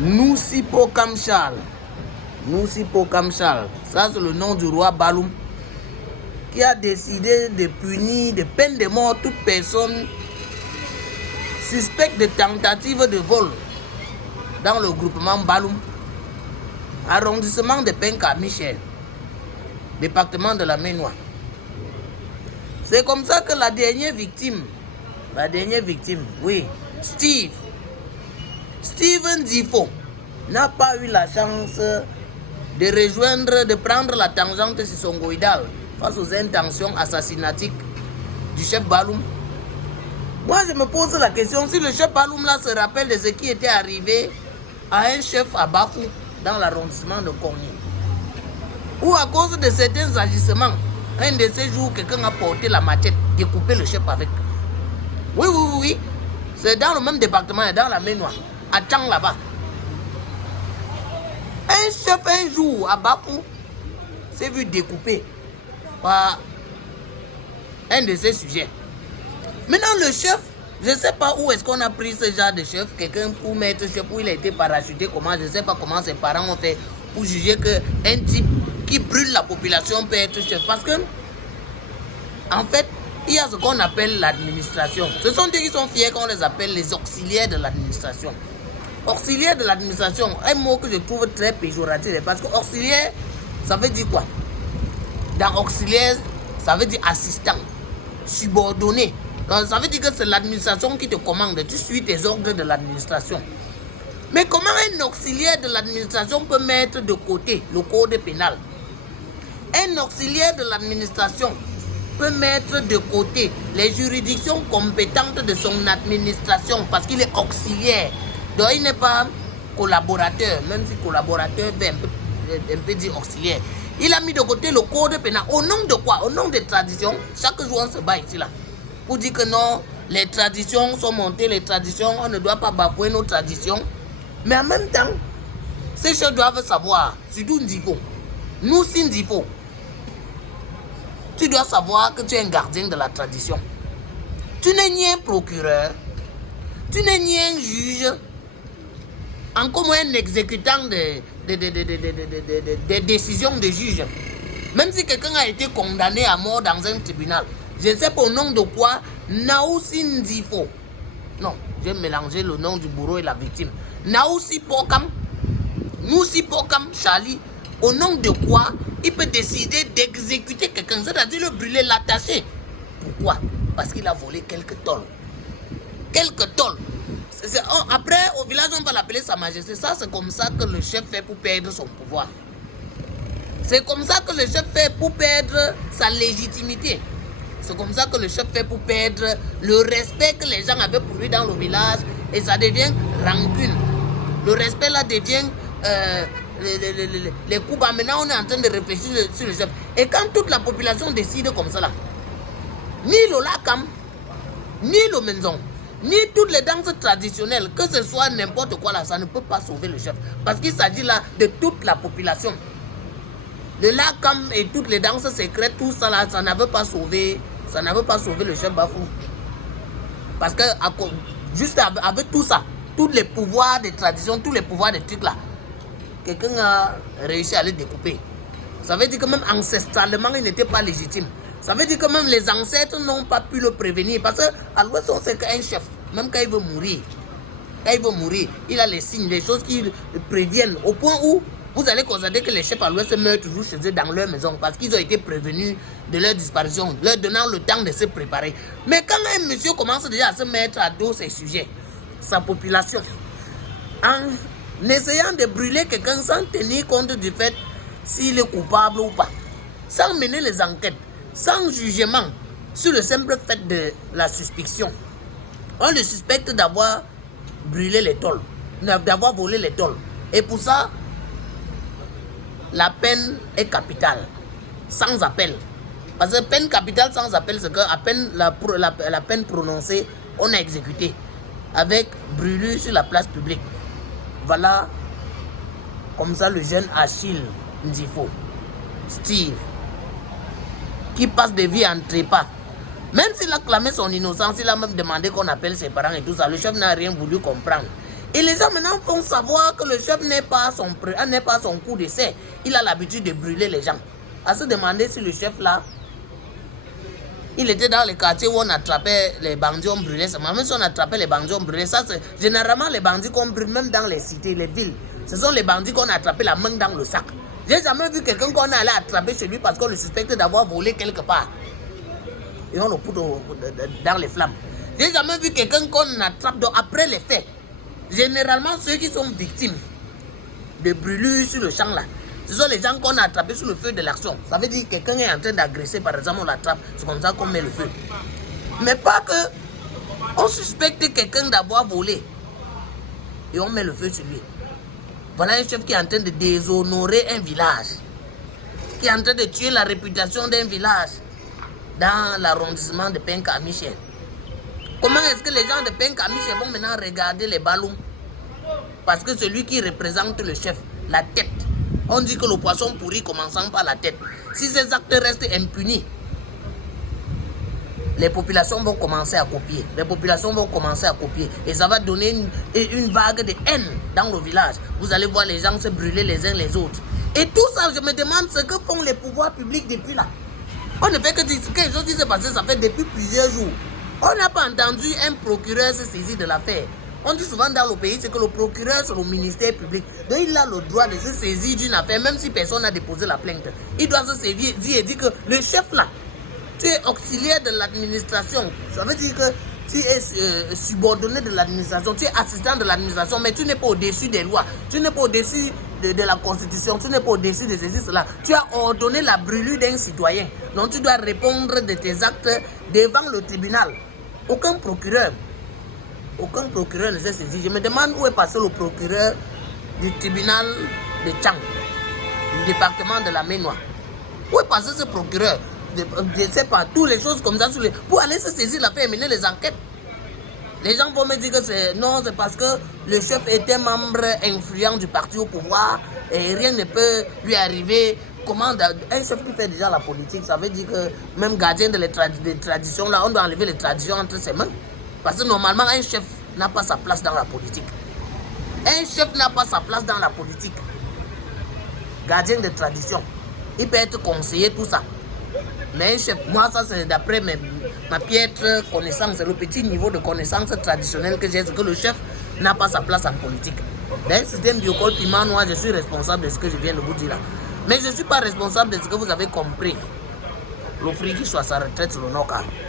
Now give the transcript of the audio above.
Nousipo Kamchal. Nousipo Kamchal. Ça, c'est le nom du roi Baloum qui a décidé de punir de peine de mort toute personne suspecte de tentative de vol dans le groupement Baloum, arrondissement de Penka Michel, département de la Maine-Noire. C'est comme ça que la dernière victime, oui, Steven Zifo, n'a pas eu la chance de rejoindre, de prendre la tangente sur son goïdal face aux intentions assassinatiques du chef Baloum. Moi, je me pose la question, si le chef Baloum là se rappelle de ce qui était arrivé à un chef à Bafou, dans l'arrondissement de Kogni, ou à cause de certains agissements, un de ces jours, quelqu'un a porté la machette, découpé le chef avec. Oui. C'est dans le même département, dans la Maine-Noire, à Tchang là-bas. Un chef, un jour, à Bafou, s'est vu découper par un de ses sujets. Maintenant, le chef, je ne sais pas où est-ce qu'on a pris ce genre de chef, quelqu'un pour mettre chef, où il a été parachuté, comment, je ne sais pas comment ses parents ont fait pour juger qu'un type qui brûle la population peut être chef. Parce que, en fait, il y a ce qu'on appelle l'administration. Ce sont eux qui sont fiers qu'on les appelle les auxiliaires de l'administration. Auxiliaire de l'administration, un mot que je trouve très péjoratif, parce que auxiliaire, ça veut dire quoi? Dans auxiliaire, ça veut dire assistant, subordonné. Donc, ça veut dire que c'est l'administration qui te commande, tu suis tes ordres de l'administration. Mais comment un auxiliaire de l'administration peut mettre de côté le code pénal? Un auxiliaire de l'administration peut mettre de côté les juridictions compétentes de son administration parce qu'il est auxiliaire. Donc il n'est pas collaborateur, même si collaborateur veut un peu dire auxiliaire. Il a mis de côté le code pénal. Au nom de quoi? Au nom des traditions. Chaque jour on se bat ici là. Pour dire que non, les traditions sont montées, les traditions, on ne doit pas bafouer nos traditions. Mais en même temps, ces gens doivent savoir, surtout Ndifo, nous si Ndifo, tu dois savoir que tu es un gardien de la tradition. Tu n'es ni un procureur, tu n'es ni un juge, encore moins un exécutant des décisions de juge. Même si quelqu'un a été condamné à mort dans un tribunal, je ne sais pas au nom de quoi, Naoussi Ndifo. Non, j'ai mélangé le nom du bourreau et la victime. Naoussi Pokam, Noussi Pokam Charlie, au nom de quoi il peut décider d'exécuter quelqu'un, c'est-à-dire le brûler, l'attacher. Pourquoi? Parce qu'il a volé quelques tôles. Quelques tôles. Après, au village, on va l'appeler Sa Majesté. Ça, c'est comme ça que le chef fait pour perdre son pouvoir. C'est comme ça que le chef fait pour perdre sa légitimité. C'est comme ça que le chef fait pour perdre le respect que les gens avaient pour lui dans le village. Et ça devient rancune. Le respect là devient les coups bas. Maintenant, on est en train de réfléchir sur le chef. Et quand toute la population décide comme ça là, ni le Lakam, ni le Menzon, ni toutes les danses traditionnelles, que ce soit n'importe quoi là, ça ne peut pas sauver le chef. Parce qu'il s'agit là de toute la population. Le Lakam et toutes les danses secrètes, tout ça là, ça n'avait pas sauvé le chef Bafou. Parce que juste avec tout ça, tous les pouvoirs des traditions, tous les pouvoirs des trucs là, quelqu'un a réussi à les découper. Ça veut dire que même ancestralement, il n'était pas légitime. Ça veut dire que même les ancêtres n'ont pas pu le prévenir. Parce qu'à l'ouest, on sait qu'un chef, même quand il veut mourir, il a les signes, les choses qui le préviennent. Au point où vous allez constater que les chefs à l'ouest meurent toujours chez eux dans leur maison. Parce qu'ils ont été prévenus de leur disparition, leur donnant le temps de se préparer. Mais quand un monsieur commence déjà à se mettre à dos ses sujets, sa population, en essayant de brûler quelqu'un sans tenir compte du fait s'il est coupable ou pas, sans mener les enquêtes, sans jugement sur le simple fait de la suspicion. On le suspecte d'avoir brûlé les tôles, d'avoir volé les tôles. Et pour ça, la peine est capitale, sans appel. Parce que peine capitale sans appel, c'est qu'à peine la peine prononcée, on a exécuté avec brûlure sur la place publique. Voilà, comme ça le jeune Achille Ndifo, Steve, qui passe de vie en trépas. Même s'il a clamé son innocence, il a même demandé qu'on appelle ses parents et tout ça. Le chef n'a rien voulu comprendre. Et les gens maintenant font savoir que le chef n'est pas à son coup d'essai. Il a l'habitude de brûler les gens. À se demander si le chef là, il était dans les quartiers où on attrapait les bandits, on brûlait. Même si on attrapait les bandits, on brûlait. Ça, c'est généralement les bandits qu'on brûle, même dans les cités, les villes. Ce sont les bandits qu'on a attrapés la main dans le sac. J'ai jamais vu quelqu'un qu'on allait attraper chez lui parce qu'on le suspecte d'avoir volé quelque part. Et on le pousse dans les flammes. J'ai jamais vu quelqu'un qu'on attrape après les faits. Généralement, ceux qui sont victimes de brûlures sur le champ là, ce sont les gens qu'on a attrapés sous le feu de l'action. Ça veut dire que quelqu'un est en train d'agresser, par exemple, on l'attrape. C'est comme ça qu'on met le feu. Mais pas que on suspecte quelqu'un d'avoir volé et on met le feu sur lui. Voilà un chef qui est en train de déshonorer un village, qui est en train de tuer la réputation d'un village dans l'arrondissement de Penka-Michel. Comment est-ce que les gens de Penka-Michel vont maintenant regarder les ballons? Parce que celui qui représente le chef, la tête, on dit que le poisson pourrit commençant par la tête. Si ces actes restent impunis, les populations vont commencer à copier. Les populations vont commencer à copier. Et ça va donner une vague de haine dans le village. Vous allez voir les gens se brûler les uns les autres. Et tout ça, je me demande ce que font les pouvoirs publics depuis là. On ne fait que dire quelque chose qui s'est passé, ça fait depuis plusieurs jours. On n'a pas entendu un procureur se saisir de l'affaire. On dit souvent dans le pays, c'est que le procureur, c'est le ministère public. Donc il a le droit de se saisir d'une affaire, même si personne n'a déposé la plainte. Il doit se saisir et dire que le chef là, tu es auxiliaire de l'administration. Ça veut dire que tu es subordonné de l'administration, tu es assistant de l'administration, mais tu n'es pas au-dessus des lois, tu n'es pas au-dessus de la constitution, tu n'es pas au-dessus de ceci, cela. Tu as ordonné la brûlure d'un citoyen. Donc tu dois répondre de tes actes devant le tribunal. Aucun procureur ne s'est saisi. Je me demande où est passé le procureur du tribunal de Tchang, du département de la Ménois. Où est passé ce procureur? Je ne sais pas, toutes les choses comme ça, pour aller se saisir l'affaire et mener les enquêtes. Les gens vont me dire que c'est parce que le chef était membre influent du parti au pouvoir et rien ne peut lui arriver. Comment un chef qui fait déjà la politique, ça veut dire que même gardien des traditions, là, on doit enlever les traditions entre ses mains. Parce que normalement, un chef n'a pas sa place dans la politique. Un chef n'a pas sa place dans la politique. Gardien de tradition. Il peut être conseiller, tout ça. Mais un chef, moi, ça c'est d'après ma piètre connaissance, le petit niveau de connaissance traditionnelle que j'ai, c'est que le chef n'a pas sa place en politique. Dans un système biocol piment noir, je suis responsable de ce que je viens de vous dire là. Mais je ne suis pas responsable de ce que vous avez compris. Le fric qui soit sa retraite sur le Nord.